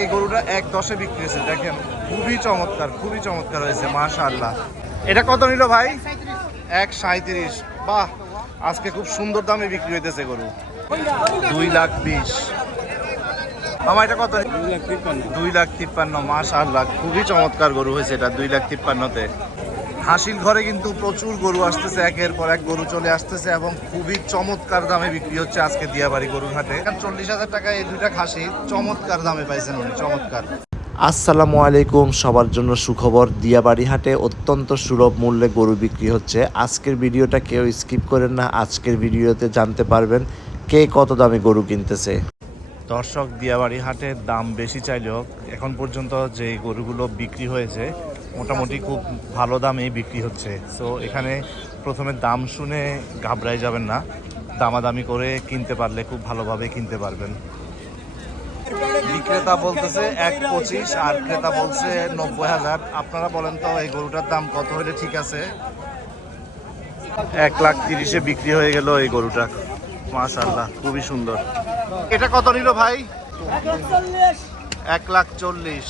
এই গরুটা 1.10 বিক্রি হয়েছে, দেখেন খুবই চমৎকার হয়েছে মাশাআল্লাহ। এটা কত নিল ভাই? 1.37। বাহ, আজকে খুব সুন্দর দামে বিক্রি হইতেছে গরু। 2,20,000। মামা এটা কত? 2,53,000। মাশাআল্লাহ, খুবই চমৎকার গরু হয়েছে এটা 2,53,000-তে। হাসিল ঘরে কিন্তু প্রচুর গরু আসতেছে, একের পর এক গরু চলে আসতেছে এবং খুবই চমৎকার দামে বিক্রি হচ্ছে আজকে দিয়াবাড়ি গরুর হাটে। 40,000 টাকায় এই দুইটা খাসি চমৎকার দামে পাইছেন উনি, চমৎকার। আসসালামু আলাইকুম, সবার জন্য সুখবর। দিয়াবাড়ি হাটে অত্যন্ত সুলভ মূল্যে গরু বিক্রি হচ্ছে। আজকের ভিডিওটা কেউ স্কিপ করেন না, আজকের ভিডিওতে জানতে পারবেন কে কত দামে গরু কিনতেছে। দর্শক, দিয়াবাড়ি হাটের দাম বেশি চাইলেও এখন পর্যন্ত যে গরুগুলো বিক্রি হয়েছে মোটামুটি খুব ভালো দামেই বিক্রি হচ্ছে। সো এখানে প্রথমে দাম শুনে ঘাবড়াই যাবেন না, দামাদামি করে কিনতে পারলে খুব ভালোভাবে কিনতে পারবেন। বিক্রেতা বলতেছে 1.25 আর ক্রেতা বলছে 90,000। আপনারা বলেন তো এই গরুটার দাম কত হলে ঠিক আছে? 1,30,000-এ বিক্রি হয়ে গেল এই গরুটা। মাশাআল্লাহ, খুবই সুন্দর। এটা কত নিল ভাই? 1,40,000।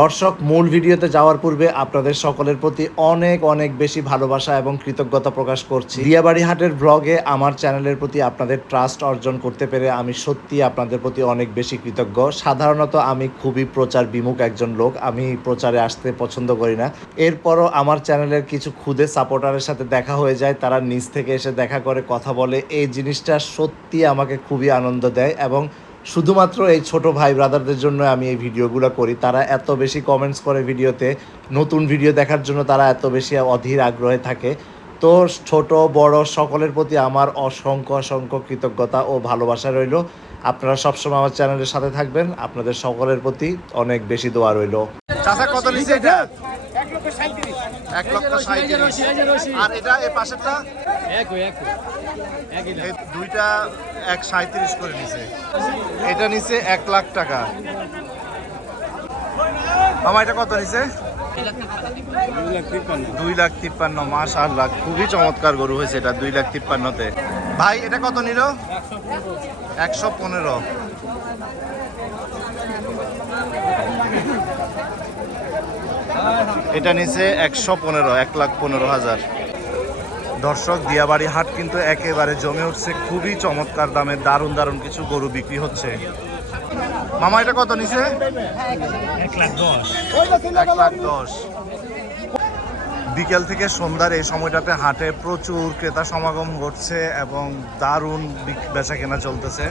দর্শক, মূল ভিডিওতে যাওয়ার পূর্বে আপনাদের সকলের প্রতি অনেক অনেক বেশি ভালোবাসা এবং কৃতজ্ঞতা প্রকাশ করছি। দিয়াবাড়ি হাটের ব্লগে আমার চ্যানেলের প্রতি আপনাদের ট্রাস্ট অর্জন করতে পেরে আমি সত্যি আপনাদের প্রতি অনেক বেশি কৃতজ্ঞ। সাধারণত আমি খুবই প্রচার বিমুখ একজন লোক, আমি প্রচারে আসতে পছন্দ করি না। এরপরও আমার চ্যানেলের কিছু খুদে সাপোর্টারের সাথে দেখা হয়ে যায়, তারা নিজ থেকে এসে দেখা করে কথা বলে। এই জিনিসটা সত্যি আমাকে খুবই আনন্দ দেয় এবং শুধুমাত্র এই ছোট ভাই ব্রাদারদের জন্য আমি এই ভিডিওগুলো করি। তারা এত বেশি কমেন্টস করে ভিডিওতে, নতুন ভিডিও দেখার জন্য তারা এত বেশি অধীর আগ্রহে থাকে। তো ছোট বড় সকলের প্রতি আমার অসংখ্য কৃতজ্ঞতা ও ভালোবাসা রইল। আপনারা সবসময় আমার চ্যানেলের সাথে থাকবেন, আপনাদের সকলের প্রতি অনেক বেশি দোয়া রইল। চাচা কত নিছে এটা? 1,37,000। আর এটা এই পাশেরটা এই দুইটা 1.37 করে নিছে। এটা নিছে 1,00,000 টাকা। মামা এটা কত নিছে? 2,53,000। মাশাআল্লাহ, খুবই চমৎকার গরু হয়েছে এটা 2,53,000-তে। ভাই এটা কত নিল? 115। এটা নিচে 115, 1,15,000। দর্শক, দিয়াবাড়ি হাট কিন্তু একেবারে জমে উঠছে, খুবই চমৎকার দামে দারুণ কিছু গরু বিক্রি হচ্ছে। মামা এটা কত নিচে? 1,10,000। বিকেল থেকে সন্ধ্যার এই সময়টাতে হাটে প্রচুর ক্রেতা সমাগম ঘটছে এবং দারুণ বেচা কেনা চলতেছে।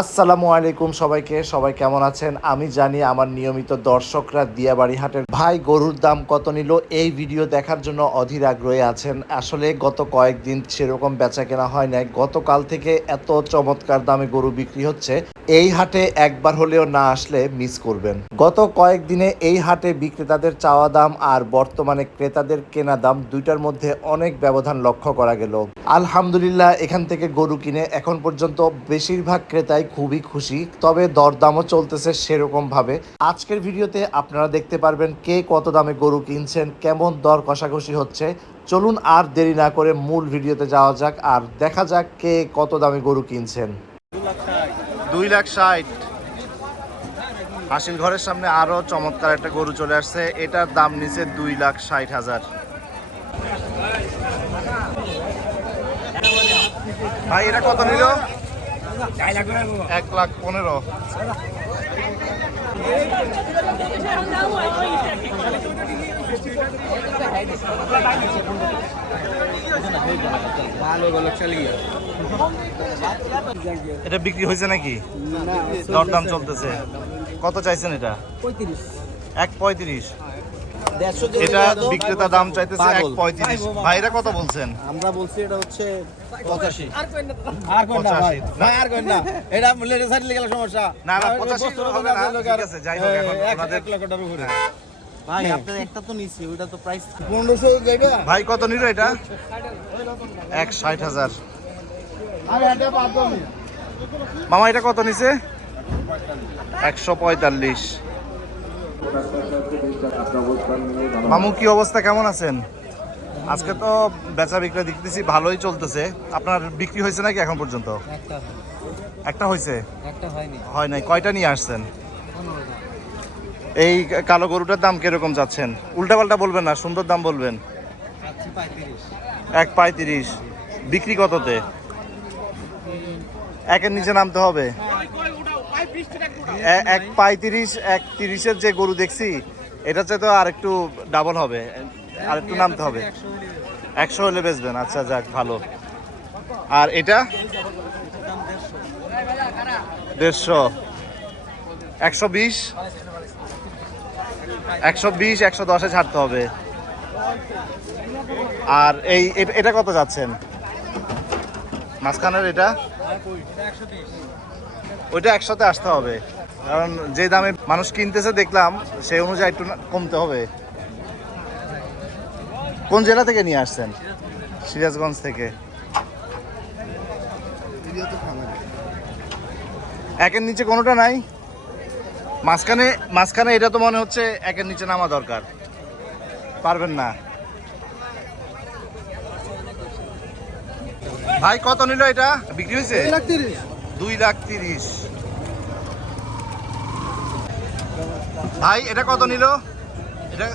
আসসালামু আলাইকুম সবাইকে, সবাই কেমন আছেন? আমি জানি আমার নিয়মিত দর্শকরা দিয়াবাড়ি হাটের ভাই গরুর দাম কত নিল এই ভিডিও দেখার জন্য অধীর আগ্রহী আছেন। আসলে গত কয়েকদিন সেরকম বেচা কেনা হয় নাই, গতকাল থেকে এত চমৎকার দামে গরু বিক্রি হচ্ছে। এই হাটে একবার হলেও না আসলে মিস করবেন। গত কয়েকদিনে এই হাটে বিক্রেতাদের চাওয়া দাম আর বর্তমানে ক্রেতাদের কেনা দাম দুইটার মধ্যে অনেক ব্যবধান লক্ষ্য করা গেল। আলহামদুলিল্লাহ, এখান থেকে গরু কিনে এখন পর্যন্ত বেশিরভাগ ক্রেতাই খুবই খুশি, তবে দরদামও চলতেছে সেরকম ভাবে। আজকের ভিডিওতে আপনারা দেখতে পারবেন কে কত দামে গরু কিনছেন, কেমন দর কষাকষি হচ্ছে। চলুন আর দেরি না করে মূল ভিডিওতে যাওয়া যাক আর দেখা যাক কে কত দামে গরু কিনছেন। 2,60,000। হাসিল ঘরের সামনে আরো চমৎকার একটা গরু চলে আসছে, এটার দাম নিচে 2,60,000। ভাই এটা কত নিল? 1,15,000। এটা বিক্রি হয়েছে নাকি? দরদাম চলতেছে। কত চাইছেন এটা? 1.35। এটা বিক্রেতা দাম চাইতেছে 1.35। ভাইরা কত বলছেন? আমরা বলছি এটা হচ্ছে 85। আর কোন না ভাই, ভাই আর কোন না, এটা লেটে সাইড গেলে সমস্যা। না 85 তো হবে না, ঠিক আছে যাই হোক, এখন আমাদের 1 লাখ টাকার উপরে। ভাই আপনার একটা তো নিছি, ওটা তো প্রাইস 1500 যাইবা। ভাই কত নিল এটা? 1,60,000। আরে এটা বাদ দাও। মামা এটা কত নিছে? 145। মামু কি অবস্থা, কেমন আছেন? আজকে তো বেচা বিক্রি দেখতেছি ভালোই চলতেছে। আপনার বিক্রি হয়েছে নাকি এখন পর্যন্ত? একটা হয়েছে? একটা হয়নি। হয় নাই। কয়টা নিয়ে আসছেন? এই কালো গরুটার দাম কিরকম যাচ্ছেন? উল্টাপাল্টা বলবেন না, সুন্দর দাম বলবেন। 1.35। বিক্রি কততে? একের নিচে নামতে হবে। 1.35 1.30-এর যে গরু দেখছি এটা চাই তো আর একটু ডাবল হবে, আর একটু নামতে হবে। 100 হলে বেচবেন? আচ্ছা যাক ভালো। আর এটা 150, 120, 110-এ ছাড়তে হবে। আর এটা কত যাচ্ছেন মাঝখানের? এটা ওইটা 100-তে আসতে হবে, কারণ যে দামে মানুষ কিনতেছে দেখলাম সেই অনুযায়ী একটু কমতে হবে। কোন জেলা থেকে নিয়ে আসছেন? সিরাজগঞ্জ থেকে। একের নিচে কোনোটা নাই? মাঝখানে এটা তো মনে হচ্ছে একের নিচে নামা দরকার। পারবেন না ভাই? কত নিল এটা? বিক্রি হয়েছে 2,30,000। ভাই এটা কত নিল? এটা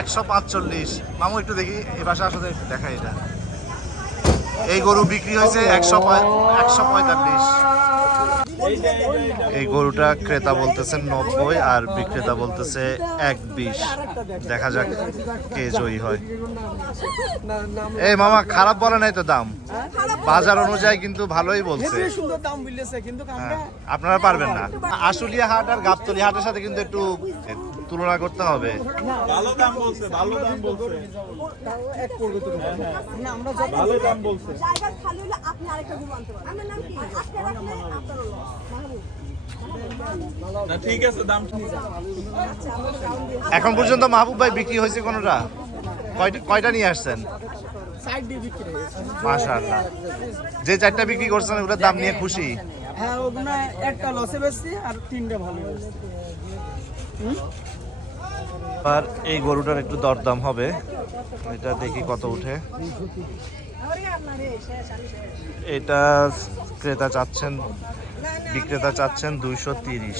145। মামু একটু দেখি, এ পাশে আসলে একটু দেখা। এটা এই গরু বিক্রি হয়েছে 145। এই গরুটা ক্রেতা বলতেছে 90 আর বিক্রেতা বলতেছে 120। দেখা যাক কে জয়ী হয়। এই মামা খারাপ বলে নাই তো দাম, বাজার অনুযায়ী কিন্তু ভালোই বলছে। হ্যাঁ, আপনারা পারবেন না। আশুলিয়া হাট আর গাবতলী হাটের সাথে কিন্তু একটু তুলনা করতে হবে। ভালো দাম বলছে, ভালো দাম বলছে। এক পড়বে তো না, আমরা যত ভালো দাম বলছে। জায়গা খালি হলে আপনি আরেকটা গরু আনতে পারেন। আমার নাম কি? আজকে রাখলে আপনার হলো মাহবুব। না ঠিক আছে, দাম ঠিক আছে। এখন পর্যন্ত মাহবুব ভাই বিক্রি হয়েছে কোনটা? কয়টা নিয়ে আসছেন? সাইড দিয়ে বিক্রি হয়েছে। মাশাআল্লাহ। যে 4টা বিক্রি করছেন ওটার দাম নিয়ে খুশি? হ্যাঁ, ওগুলো একটা লসে বেচছি আর 3টা ভালো বেচছি। আর এই গরুটার একটু দরদাম হবে, এটা দেখি কত উঠে। এটা ক্রেতা চাচ্ছেন, বিক্রেতা চাচ্ছেন 230।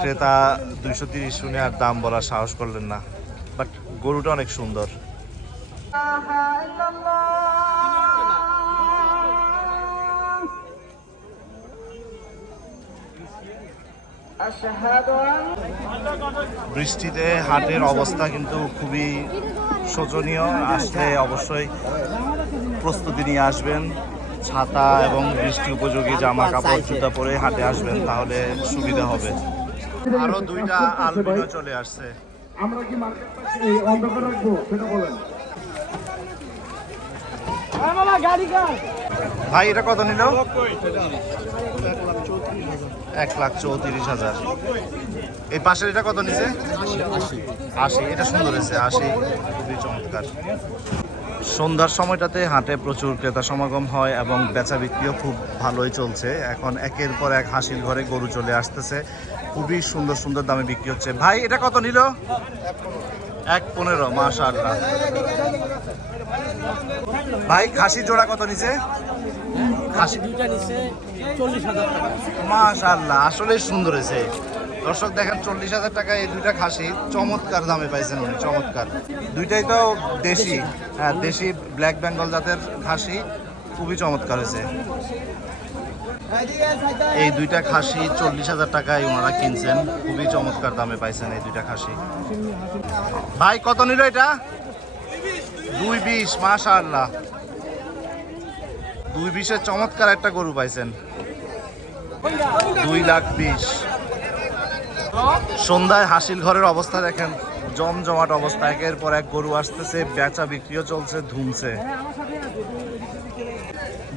ক্রেতা 230 শুনে আর দাম বলার সাহস করলেন না, বাট গরুটা অনেক সুন্দর। বৃষ্টিতে হাটের অবস্থা কিন্তু খুবই শোচনীয়। আসলে অবশ্যই প্রস্তুতি নিয়ে আসবেন, ছাতা এবং বৃষ্টি উপযোগী জামা কাপড় জুতা পরে হাটে আসবেন, তাহলে সুবিধা হবে। আরো 2টা আলবিনো চলে আসছে। আমরা কি মার্কেট অন্ধকার রাখবো সেটা বলেন। ভাই এটা কত নিল? 1,34,000। এই পাশের এটা কত নিছে? 80। এটা সুন্দর হয়েছে, 80, খুবই চমৎকার। সন্ধ্যার সময়টাতে হাটে প্রচুর ক্রেতা সমাগম হয় এবং বেচা বিক্রিও খুব ভালোই চলছে। এখন একের পর এক হাসিল ঘরে গরু চলে আসতেছে, খুবই সুন্দর সুন্দর দামে বিক্রি হচ্ছে। ভাই এটা কত নিল? 1,15। মাশাআল্লাহ। ভাই খাসি জোড়া কত নিছে? খাসি দুইটা নিচে 40,000 টাকা। মাশাআল্লাহ, আসলে সুন্দর হয়েছে। দর্শক দেখেন 40,000 টাকায় এই 2টা খাসি চমৎকার দামে পাইছেন উনি, চমৎকার। দুইটাই তো দেশি, হ্যাঁ দেশি ব্ল্যাক বেঙ্গল জাতের খাসি, খুবই চমৎকার হয়েছে। এই 2টা খাসি 40,000 টাকায় ওনারা কিনছেন, খুবই চমৎকার দামে পাইছেন এই 2টা খাসি। ভাই কত নিল এটা? 220। মাশাআল্লাহ, 220-এর চমৎকার একটা গরু পাইছেন। 2,20,000। সন্ধ্যায় হাসিল ঘরের অবস্থা দেখেন, জমজমাট অবস্থা। একের পর এক গরু আসতেছে, বেচা বিক্রিও চলছে, ধুমছে।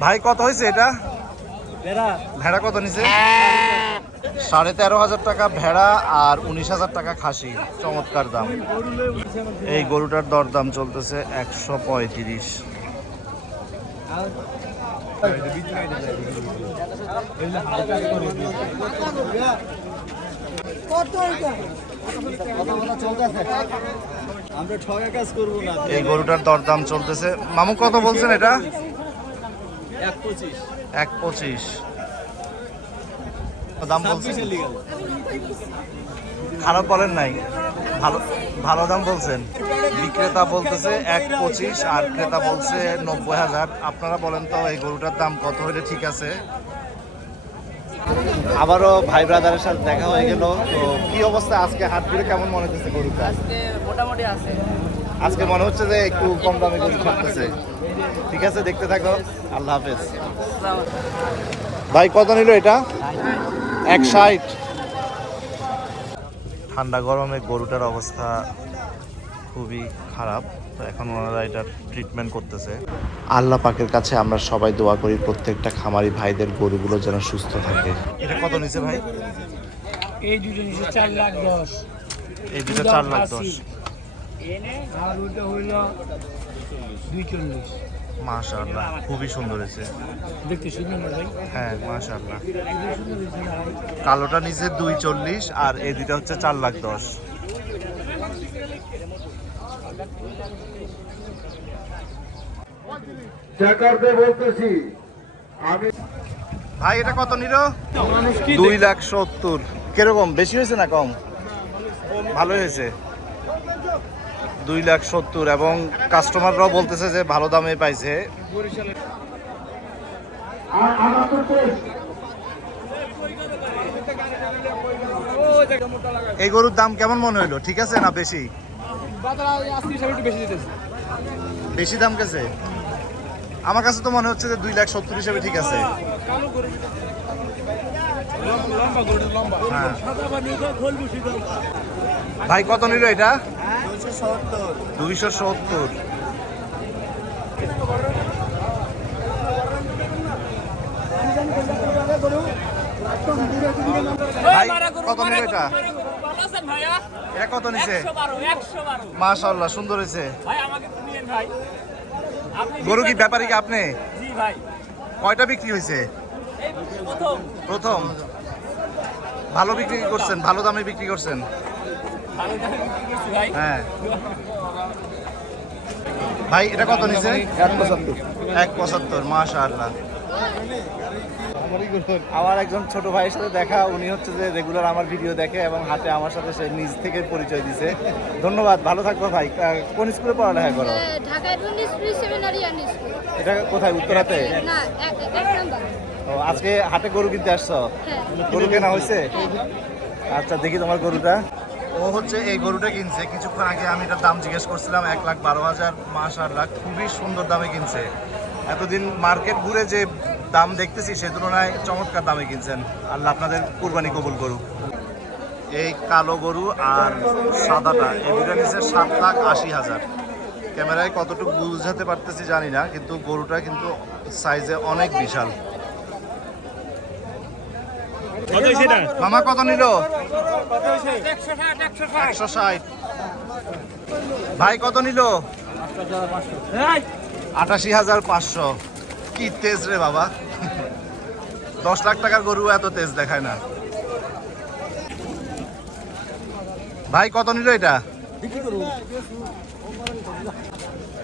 ভাই কত হয়েছে এটা? ভেড়া কত নিছে? 13,500 টাকা ভেড়া আর 19,000 টাকা খাসি, চমৎকার দাম। এই গরুটার দরদাম চলতেছে 135। আমরা ঠকা কাজ করবো না। এই গরুটার দরদাম চলতেছে, মামু কত বলছেন এটা? 1.25। 1.25। দাম বলছেন, খারাপ বলেন নাই, ভালো ভালো দাম বলছেন। বিক্রেতা বলতেছে 1.25 আর ক্রেতা বলছে 90,000। আপনারা বলেন তো এই গরুটার দাম কত হলে ঠিক আছে? আবারও ভাই ব্রাদারের সাথে দেখা হয়ে গেল। তো কি অবস্থা আজকে হাট ঘুরে কেমন মনে হচ্ছে গরুটা? মোটামুটি আছে। আজকে মনে হচ্ছে যে একটু কম দামে গরু থাকতেছে। ঠিক আছে, দেখতে থাকো। আল্লাহ হাফেজ। ভাই কত নিল এটা? 160। ঠান্ডা গরমে গরুটার অবস্থা খুবই খারাপ। তো এখন ওনারা এটা ট্রিটমেন্ট করতেছে। আল্লাহ পাকের কাছে আমরা সবাই দোয়া করি প্রত্যেকটা খামারি ভাইদের গরুগুলো যেন সুস্থ থাকে। এটা কত নিছে ভাই? এই দুটো নিচে 4,10,000। এই দুটো 4,10,000। আর ওইটা হইল 240। মাশাআল্লাহ, খুবই সুন্দর হয়েছে। দেখতে সুন্দর না ভাই? হ্যাঁ মাশাআল্লাহ। কালোটা নিচে 240 আর এই দুটো হচ্ছে 4,10,000। বলতেছি আমি ভাই এটা কত নিল? 2,70,000। কিরকম, বেশি হয়েছে না কম? ভালোই হয়েছে। 2,70,000 এবং কাস্টমাররাও বলতেছে যে ভালো দামে পাইছে। এই গরুর দাম কেমন মনে হইলো? ঠিক আছে না বেশি? বেশি দাম গেছে? আমার কাছে তো মনে হচ্ছে যে 2,70,000 হিসেবে ঠিক আছে। হ্যাঁ। ভাই কত নিল এটা? 270। ভাই কত নিল এটা? এটা কত নিছে? 112। মাশাআল্লাহ, সুন্দর হয়েছে। গরু কি ব্যাপারী কি আপনি? জি ভাই। কয়টা বিক্রি হয়েছে? প্রথম। ভালো বিক্রি করছেন, ভালো দামে বিক্রি করছেন। হ্যাঁ ভাই এটা কত নিছে? 175। মাশাআল্লাহ। আমার একজন ছোট ভাইয়ের সাথে দেখা, উনি হচ্ছে যে রেগুলার আমার ভিডিও দেখে এবং হাতে আমার সাথে সে নিজ থেকে পরিচয় দিছে। ধন্যবাদ, ভালো থাকবো ভাই। কোন স্কুলে পড়ালেখা করো? Dhaka Adventist pre seminary school. এটা কোথায়, উত্তরাতে? না, এক নাম্বার। ও, আজকে হাটে গরু কিনতে আসছো? হ্যাঁ। গরু কেনা হয়েছে? আচ্ছা দেখি তোমার গরুটা। ও হচ্ছে এই গরুটা কিনছে কিছুক্ষণ আগে। আমি এটার দাম জিজ্ঞেস করছিলাম 1,12,000। মাশাআল্লাহ, খুবই সুন্দর দামে কিনছে। এতদিন মার্কেট ঘুরে যে দাম দেখতেছি সে তুলনায় চমৎকার দামে কিনছেন। আল্লাহ আপনাদের কুরবানি কবুল করুক। এই কালো গরু আর সাদাটা, এই দুটো নিচে 7,80,000। ক্যামেরায় কতটুকু বুঝাতে পারতেছি জানি না, কিন্তু গরুটা কিন্তু সাইজে অনেক বিশাল। মামা কত নিল? 160। ভাই কত নিল? 88,500। কি তেজ রে বাবা! 10 লাখ টাকার গরু এত তেজ দেখায় না। ভাই কত নিল এটা?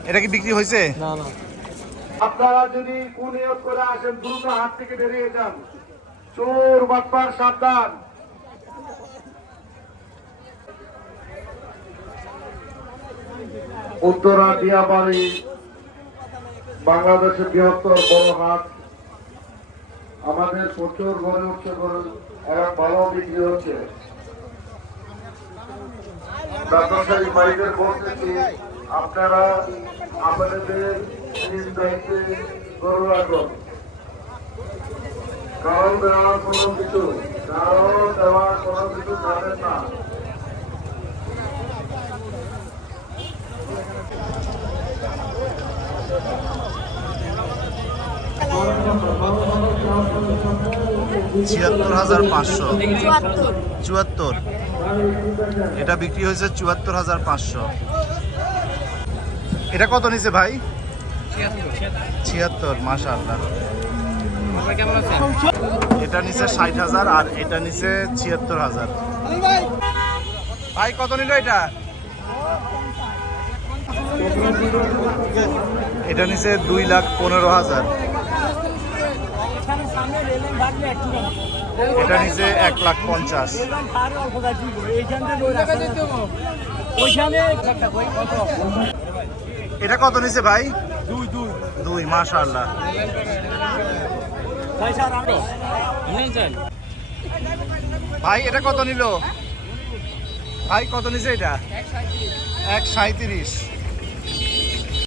এটা কি বিক্রি হয়েছে? আপনারা যদি কুনিয়ত করে আসেন দ্রুত হাত থেকে বেরিয়ে যান। চোর বাটপার সাবধান। উত্তরা দিয়াবাড়ি বাংলাদেশের বৃহত্তর বড় হাট। আমাদের প্রচুর গড়ে উঠছে গরু, এবং ভালো বিক্রি হচ্ছে। ব্যবসায়ী ভাইদের বলতেছি আপনারা আমাদের নিজ দায়িত্বে গরু রাখুন। কারণ দেওয়ার কোনো কিছু জানেন না। চুয়াত্তর। এটা বিক্রি হয়েছে 74,500। এটা কত নিছে ভাই? 76। মাশাআল্লাহ। এটা নিচে 60,000 আর এটা নিচে 76,000। ভাই কত নিল এটা? এটা নিচে 2,15,000। এটা নিচে 1,50,000। এটা কত নিচে ভাই? 2 মাশাআল্লাহ। ভাই এটা কত নিল? ভাই কত নিচে এটা? 1,37,000।